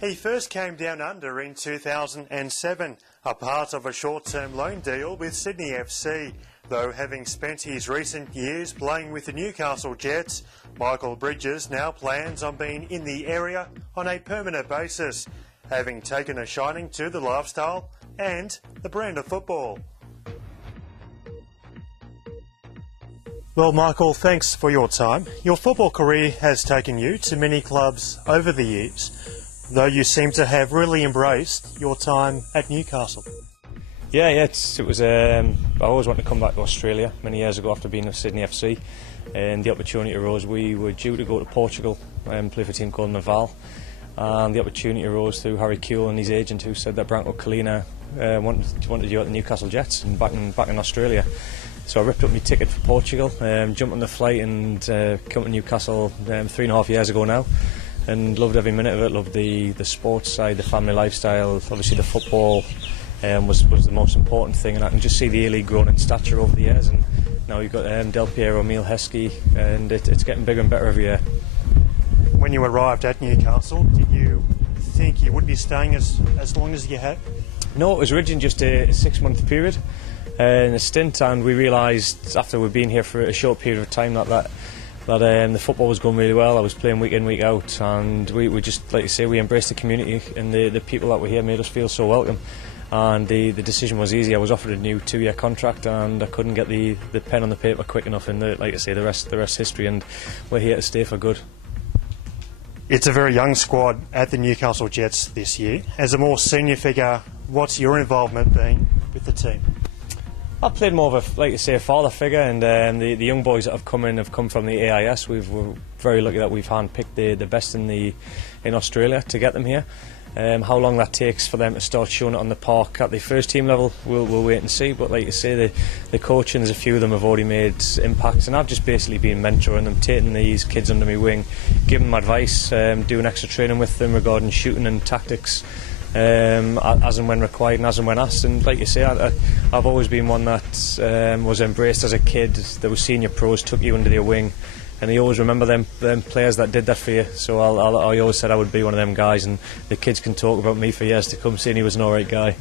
He first came down under in 2007, a part of a short-term loan deal with Sydney FC. Though having spent his recent years playing with the Newcastle Jets, Michael Bridges now plans on being in the area on a permanent basis, having taken a shining to the lifestyle and the brand of football. Well, Michael, thanks for your time. Your football career has taken you to many clubs over the years, though you seem to have really embraced your time at Newcastle. Yeah, it was. I always wanted to come back to Australia many years ago after being with Sydney FC, and the opportunity arose. We were due to go to Portugal and play for a team called Naval, and the opportunity arose through Harry Kuehl and his agent, who said that Branko Kalina wanted you at the Newcastle Jets and back in Australia. So I ripped up my ticket for Portugal, jumped on the flight and come to Newcastle 3.5 years ago now, and loved every minute of it. Loved the sports side, the family lifestyle, obviously the football. Was the most important thing, and I can just see the A-League growing in stature over the years, and now you've got Del Piero, Emile Heskey, and it's getting bigger and better every year. When you arrived at Newcastle, did you think you would be staying as long as you had? No, it was originally just a 6-month period and a stint, and we realised after we'd been here for a short period of time that the football was going really well. I was playing week in, week out, and we just, like you say, we embraced the community, and the people that were here made us feel so welcome. And the decision was easy. I was offered a new 2-year contract, and I couldn't get the pen on the paper quick enough, and like I say, the rest history, and we're here to stay for good. It's a very young squad at the Newcastle Jets this year. As a more senior figure, what's your involvement been with the team? I've played more of a, like you say, a father figure, and the young boys that have come from the AIS. We're very lucky that we've handpicked the best in Australia to get them here. How long that takes for them to start showing it on the park at the first team level, we'll wait and see. But like you say, the coaching, there's a few of them have already made impacts, and I've just basically been mentoring them, taking these kids under my wing, giving them advice, doing extra training with them regarding shooting and tactics, as and when required and as and when asked. And like you say, I've always been one that was embraced as a kid. There were senior pros, took you under their wing, and you always remember them players that did that for you. So I always said I would be one of them guys, and the kids can talk about me for years to come, saying he was an alright guy.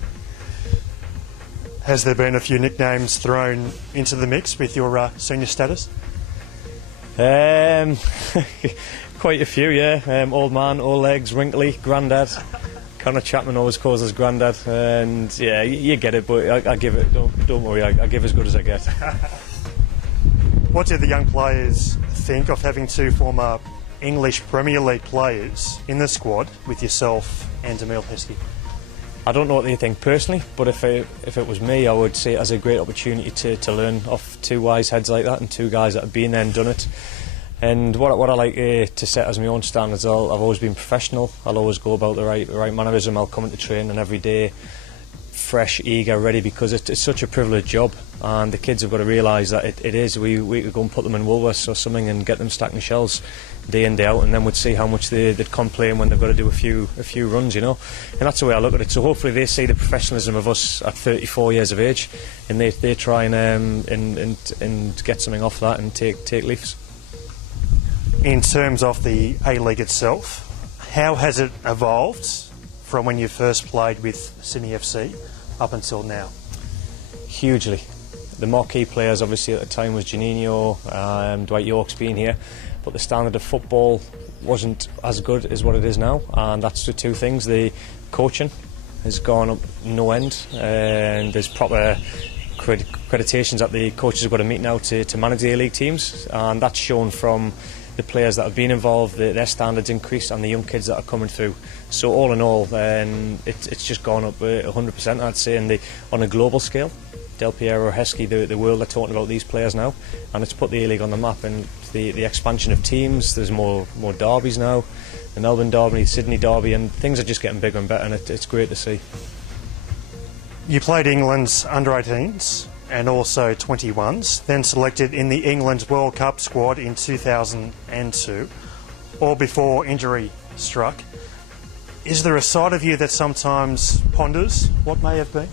Has there been a few nicknames thrown into the mix with your senior status? Quite a few, yeah. Old man, old legs, wrinkly, grandad. Connor Chapman always calls us grandad, and yeah, you get it, but I give it. Don't worry, I give as good as I get. What do the young players think of having two former English Premier League players in the squad with yourself and Emile Heskey? I don't know what they think personally, but if it was me, I would see it as a great opportunity to learn off two wise heads like that, and two guys that have been there and done it. And what I like to set as my own standards, I've always been professional. I'll always go about the right mannerism. I'll come into training every day fresh, eager, ready, because it's such a privileged job, and the kids have got to realise that it is. We could go and put them in Woolworths or something and get them stacking shelves day in, day out, and then we'd see how much they'd complain when they've got to do a few runs, you know. And that's the way I look at it. So hopefully they see the professionalism of us at 34 years of age, and they try and get something off that and take leaps. In terms of the A-League itself, how has it evolved from when you first played with Sydney FC up until now? Hugely. The Marquee players obviously at the time was Janino, Dwight York's been here, but the standard of football wasn't as good as what it is now, and that's the two things. The coaching has gone up no end, and there's proper accreditations that the coaches have got to meet now to manage the A-League teams, and that's shown from the players that have been involved, their standards increased, and the young kids that are coming through. So all in all, it's just gone up 100%, I'd say, and on a global scale. Del Piero, Heskey, the world are talking about these players now, and it's put the A-League on the map, and the expansion of teams, there's more derbies now, the Melbourne derby, Sydney derby, and things are just getting bigger and better, and it's great to see. You played England's under-18s and also 21s, then selected in the England's World Cup squad in 2002, all before injury struck. Is there a side of you that sometimes ponders what may have been?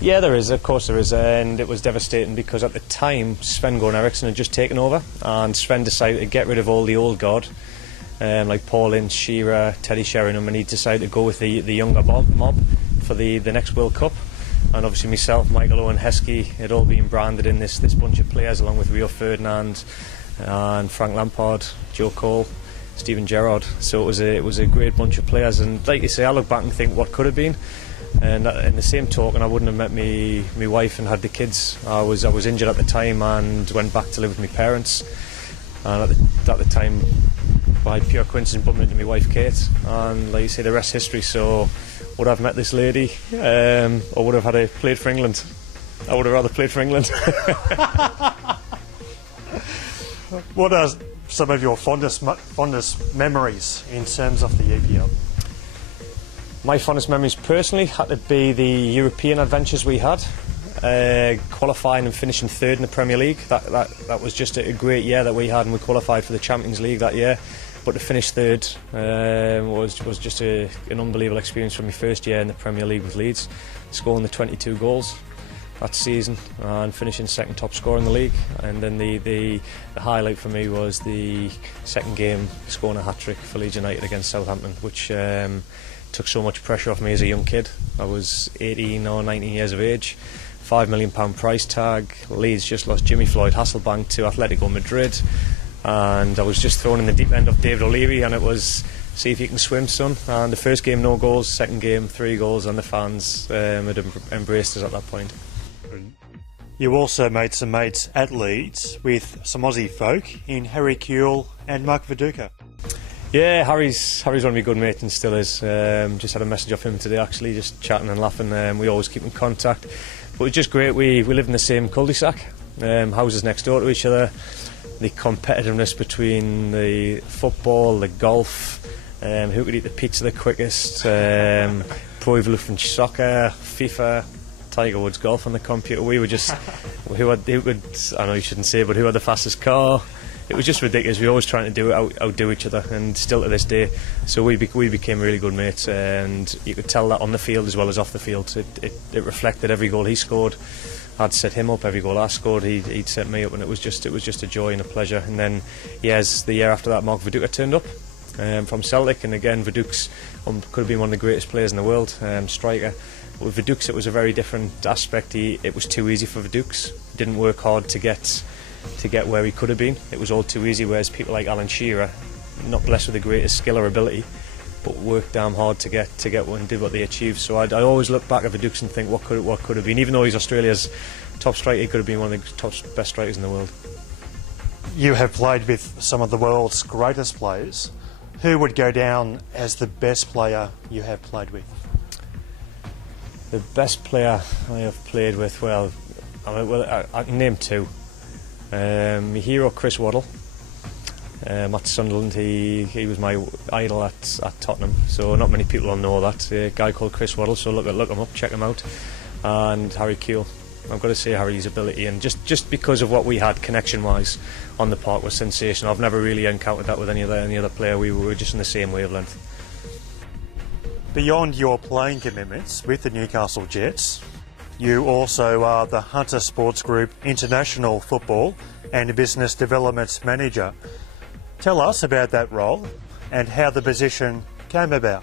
Yeah, there is, of course there is, and it was devastating because at the time Sven-Goran Eriksson had just taken over, and Sven decided to get rid of all the old guard like Paul Ince, Shearer, Teddy Sheringham, and he decided to go with the younger mob for the next World Cup. And obviously myself, Michael Owen, Heskey, had all been branded in this bunch of players, along with Rio Ferdinand and Frank Lampard, Joe Cole, Steven Gerrard. So it was a great bunch of players, and like you say, I look back and think what could have been. And in the same token, I wouldn't have met me wife and had the kids. I was injured at the time and went back to live with my parents. And at the time, by pure coincidence, bumped into my wife Kate, and like you say, the rest history. So would I have met this lady, or would I have played for England? I would have rather played for England. What are some of your fondest memories in terms of the EPL? My fondest memories personally had to be the European adventures we had, qualifying and finishing third in the Premier League. That was just a great year that we had, and we qualified for the Champions League that year. But to finish third was just an unbelievable experience from my first year in the Premier League with Leeds, scoring the 22 goals that season and finishing second top scorer in the league. And then the highlight for me was the second game, scoring a hat-trick for Leeds United against Southampton, which took so much pressure off me as a young kid. I was 18 or 19 years of age, £5 million price tag. Leeds just lost Jimmy Floyd Hasselbank to Atletico Madrid, and I was just thrown in the deep end of David O'Leary, and it was see if you can swim, son. And the first game, no goals; second game, 3 goals, and the fans had embraced us at that point. You also made some mates at Leeds with some Aussie folk in Harry Kewell and Mark Viduka. Yeah, Harry's one of my good mates and still is. Just had a message off him today, actually, just chatting and laughing. We always keep in contact. But it's just great. We live in the same cul-de-sac, houses next door to each other. The competitiveness between the football, the golf, who could eat the pizza the quickest, Pro Evolution Soccer, FIFA, Tiger Woods golf on the computer. We were just who could, I know you shouldn't say, but who had the fastest car. It was just ridiculous. We were always trying to outdo each other, and still to this day. So we became really good mates, and you could tell that on the field as well as off the field. It reflected every goal he scored. I'd set him up. Every goal I scored, he'd set me up, and it was just a joy and a pleasure. And then, the year after that, Mark Viduka turned up from Celtic, and again, Viduka's could have been one of the greatest players in the world, striker. But with Viduka, it was a very different aspect. It was too easy for Viduka. He didn't work hard to get where he could have been. It was all too easy, whereas people like Alan Shearer, not blessed with the greatest skill or ability, but worked damn hard to get one and did what they achieved. So I always look back at Viduka and think what could have been. Even though he's Australia's top striker, he could have been one of the best strikers in the world. You have played with some of the world's greatest players. Who would go down as the best player you have played with? The best player I have played with, I can name 2. My hero, Chris Waddle, at Sunderland. He was my idol at Tottenham, so not many people will know that. A guy called Chris Waddle, so look him up, check him out. And Harry Kewell. I've got to say, Harry's ability, and just because of what we had connection-wise on the park, was sensational. I've never really encountered that with any other player. We were just in the same wavelength. Beyond your playing commitments with the Newcastle Jets, you also are the Hunter Sports Group International Football and Business Development Manager. Tell us about that role and how the position came about.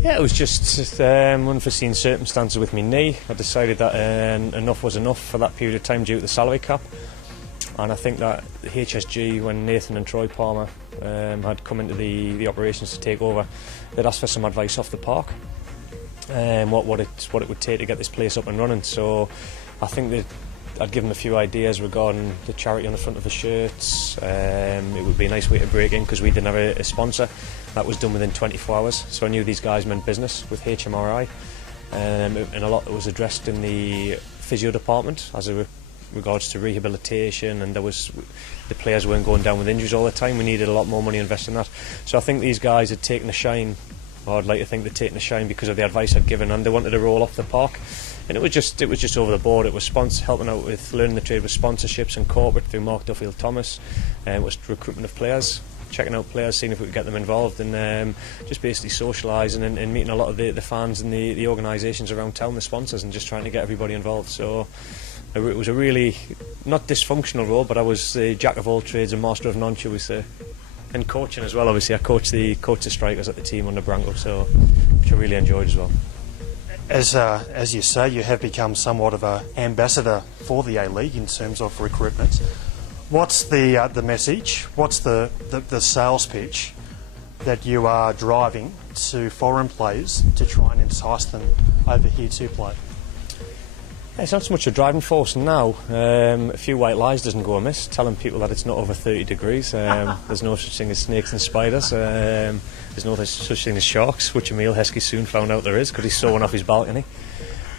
Yeah, it was just unforeseen circumstances with my knee. I decided that enough was enough for that period of time due to the salary cap. And I think that the HSG, when Nathan and Troy Palmer had come into the operations to take over, they'd asked for some advice off the park. What it would take to get this place up and running. So I think that I'd given them a few ideas regarding the charity on the front of the shirts. It would be a nice way to break in because we didn't have a sponsor. That was done within 24 hours. So I knew these guys meant business with HMRI, and a lot was addressed in the physio department as regards to rehabilitation, and the players weren't going down with injuries all the time. We needed a lot more money invested in that. So I think these guys had taken a shine. Or I'd like to think they'd taken a shine because of the advice I'd given, and they wanted to roll off the park. And it was just over the board. It was helping out with learning the trade with sponsorships and corporate through Mark Duffield Thomas. It was recruitment of players, checking out players, seeing if we could get them involved, and just basically socialising and meeting a lot of the fans and the organisations around town, the sponsors, and just trying to get everybody involved. So it was a really not dysfunctional role, but I was the jack of all trades and master of none, shall we say. and coaching as well. Obviously, I coach the strikers at the team under Branko, so which I really enjoyed as well. As you say, you have become somewhat of an ambassador for the A-League in terms of recruitment. What's the message? What's the sales pitch that you are driving to foreign players to try and entice them over here to play? It's not so much a driving force now. A few white lies doesn't go amiss. Telling people that it's not over 30 degrees. There's no such thing as snakes and spiders. There's no such thing as sharks, which Emil Heskey soon found out there is because he saw one off his balcony.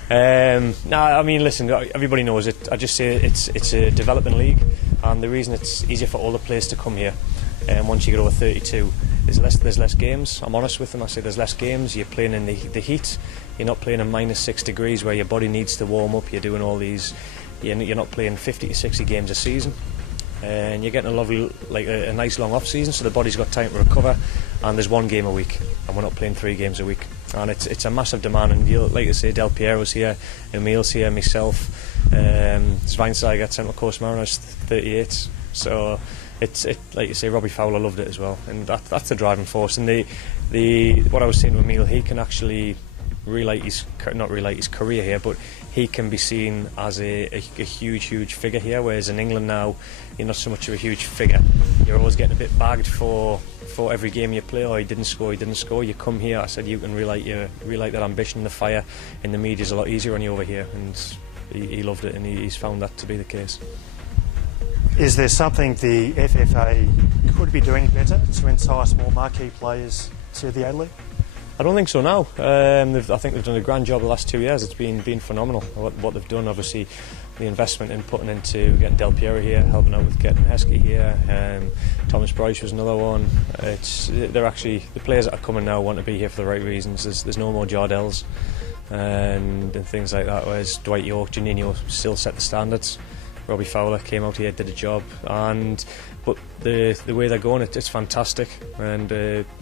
I mean, listen, everybody knows it. I just say it's a development league, and the reason it's easier for all the players to come here once you get over 32 is there's less games. I'm honest with them. I say there's less games. You're playing in the heat. You're not playing in -6 degrees where your body needs to warm up. You're doing all these. You're not playing 50 to 60 games a season, and you're getting a lovely, a nice long off season. So the body's got time to recover, and there's 1 game a week, and we're not playing 3 games a week. And it's a massive demand. And like I say, Del Piero's here, Emil's here, myself, Schweinsteiger, Central Coast Mariners, 38. So it's like you say, Robbie Fowler loved it as well, and that's the driving force. And what I was saying to Emil, he can actually not relight his career here, but he can be seen as a huge figure here, whereas in England now you're not so much of a huge figure. You're always getting a bit bagged for every game you play. He didn't score. You come here, I said, you can relight that ambition, the fire in the media's a lot easier when you're over here, and he loved it, and he's found that to be the case. Is there something the FFA could be doing better to entice more marquee players to the A-League? I don't think so now. I think they've done a grand job the last 2 years. It's been phenomenal what they've done. Obviously, the investment in putting into getting Del Piero here, helping out with getting Heskey here. Thomas Bryce was another one. They're actually, the players that are coming now want to be here for the right reasons. There's no more Jardells and things like that. Whereas Dwight York, Juninho still set the standards. Robbie Fowler came out here, did a job, but the way they're going, it's fantastic, and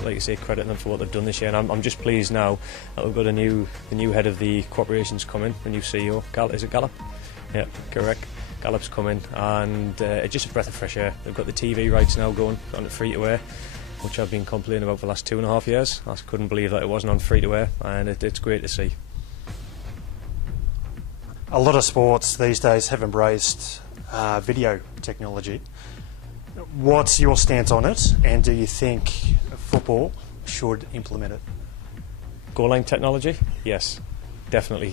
like you say, credit them for what they've done this year. And I'm just pleased now that we've got the new head of the corporations coming, the new CEO. Is it Gallop? Yeah, correct. Gallop's coming, and it's just a breath of fresh air. They've got the TV rights now going on free to air, which I've been complaining about for the last 2.5 years. I couldn't believe that it wasn't on free to air, and it's great to see. A lot of sports these days have embraced video technology. What's your stance on it, and do you think football should implement it? Goal line technology? Yes, definitely.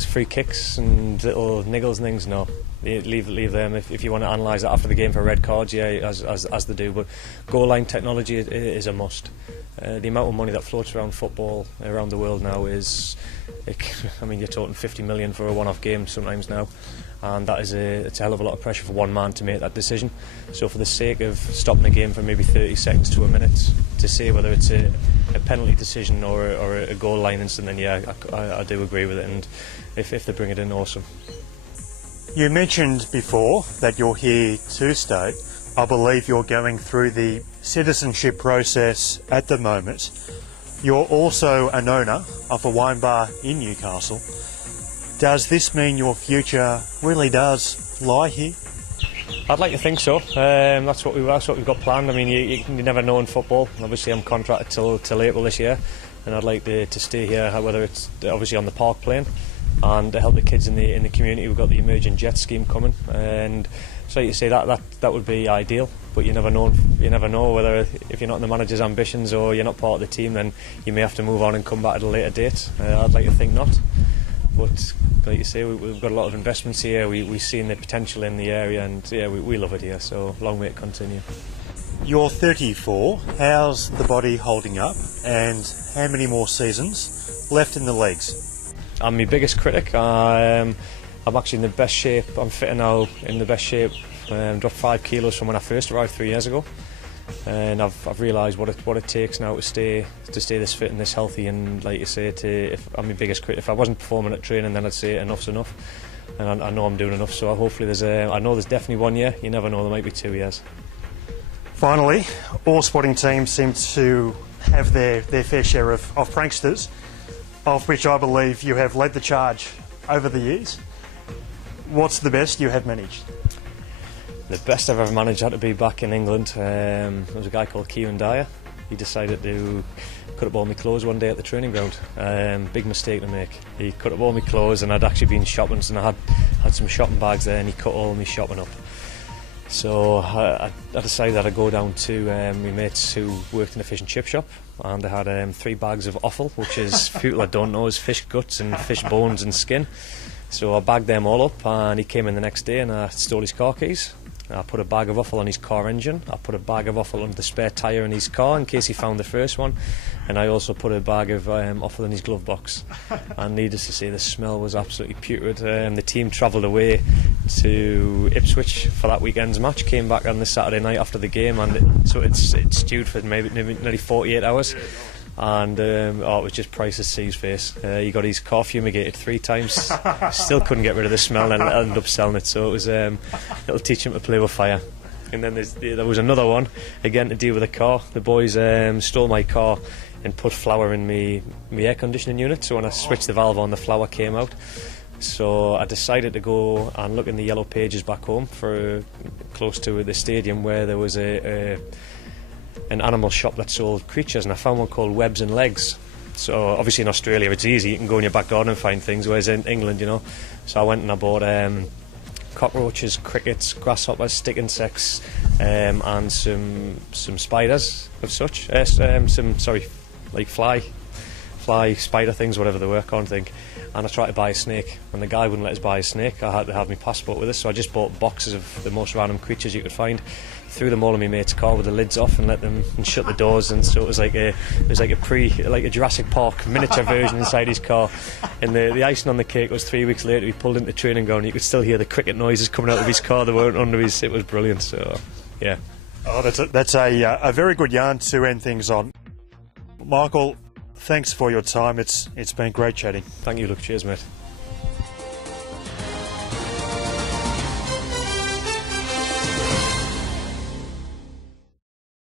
Free kicks and little niggles and things, no. Leave them. If you want to analyse it after the game for red cards, yeah, as they do. But goal line technology is a must. The amount of money that floats around football around the world now is, you're talking 50 million for a one-off game sometimes now, and it's a hell of a lot of pressure for one man to make that decision. So for the sake of stopping a game for maybe 30 seconds to a minute to say whether it's a penalty decision or a goal line incident, then yeah, I do agree with it, and if they bring it in, awesome. You mentioned before that you're here to stay. I believe you're going through the citizenship process at the moment. You're also an owner of a wine bar in Newcastle. Does this mean your future really does lie here? I'd like to think so. That's what we've got planned. I mean, you never know in football. Obviously, I'm contracted till April this year, and I'd like to stay here, whether it's obviously on the park playing, and to help the kids in the community. We've got the Emerging Jet scheme coming, and so you say that would be ideal. But you never know whether, if you're not in the manager's ambitions or you're not part of the team, then you may have to move on and come back at a later date. I'd like to think not. But like you say, we've got a lot of investments here. We've seen the potential in the area, and yeah, we love it here. So long may it continue. You're 34. How's the body holding up, and how many more seasons left in the legs? I'm my biggest critic. I'm actually in the best shape. I'm fitting now, in the best shape. Dropped 5 kilos from when I first arrived 3 years ago, and I've realised what it takes now to stay this fit and this healthy. And like you say, if I'm my biggest critic, if I wasn't performing at training, then I'd say enough's enough, and I know I'm doing enough. So hopefully I know there's definitely 1 year. You never know, there might be 2 years. Finally, all sporting teams seem to have their fair share of pranksters, of which I believe you have led the charge over the years. What's the best you have managed? The best I've ever managed had to be back in England. There was a guy called Kieran Dyer. He decided to cut up all my clothes one day at the training ground. Big mistake to make. He cut up all my clothes, and I'd actually been shopping, and I had some shopping bags there, and he cut all my shopping up. So I decided that I'd go down to my mates who worked in a fish and chip shop, and they had 3 bags of offal, which is, people that don't know, is fish guts and fish bones and skin. So I bagged them all up, and he came in the next day and I stole his car keys. I put a bag of offal on his car engine. I put a bag of offal under the spare tyre in his car in case he found the first one. And I also put a bag of offal in his glove box. And needless to say, the smell was absolutely putrid. The team travelled away to Ipswich for that weekend's match, came back on the Saturday night after the game, and so it stewed for maybe nearly 48 hours. And it was just priceless to see his face. He got his car fumigated 3 times, still couldn't get rid of the smell, and ended up selling it. So it was it'll teach him to play with fire. And then there was another one, again to deal with the car. The boys stole my car and put flour in my air conditioning unit, so when I switched the valve on, the flour came out. So I decided to go and look in the yellow pages back home, for close to the stadium, where there was an animal shop that sold creatures, and I found one called Webs and Legs. So obviously in Australia it's easy, you can go in your back garden and find things, whereas in England, you know. So I went and I bought cockroaches, crickets, grasshoppers, stick insects, and some spiders of such. Like fly spider things, whatever they were, I can't think. And I tried to buy a snake, and the guy wouldn't let us buy a snake. I had to have my passport with us, so I just bought boxes of the most random creatures you could find, threw them all in my mate's car with the lids off, and shut the doors. And so it was like a Jurassic Park miniature version inside his car. And the icing on the cake was 3 weeks later he pulled into the training ground, and you could still hear the cricket noises coming out of his car. They weren't under his. It was brilliant. So yeah. Oh, that's a very good yarn to end things on. Michael, thanks for your time. It's been great chatting. Thank you, Luke. Cheers, mate.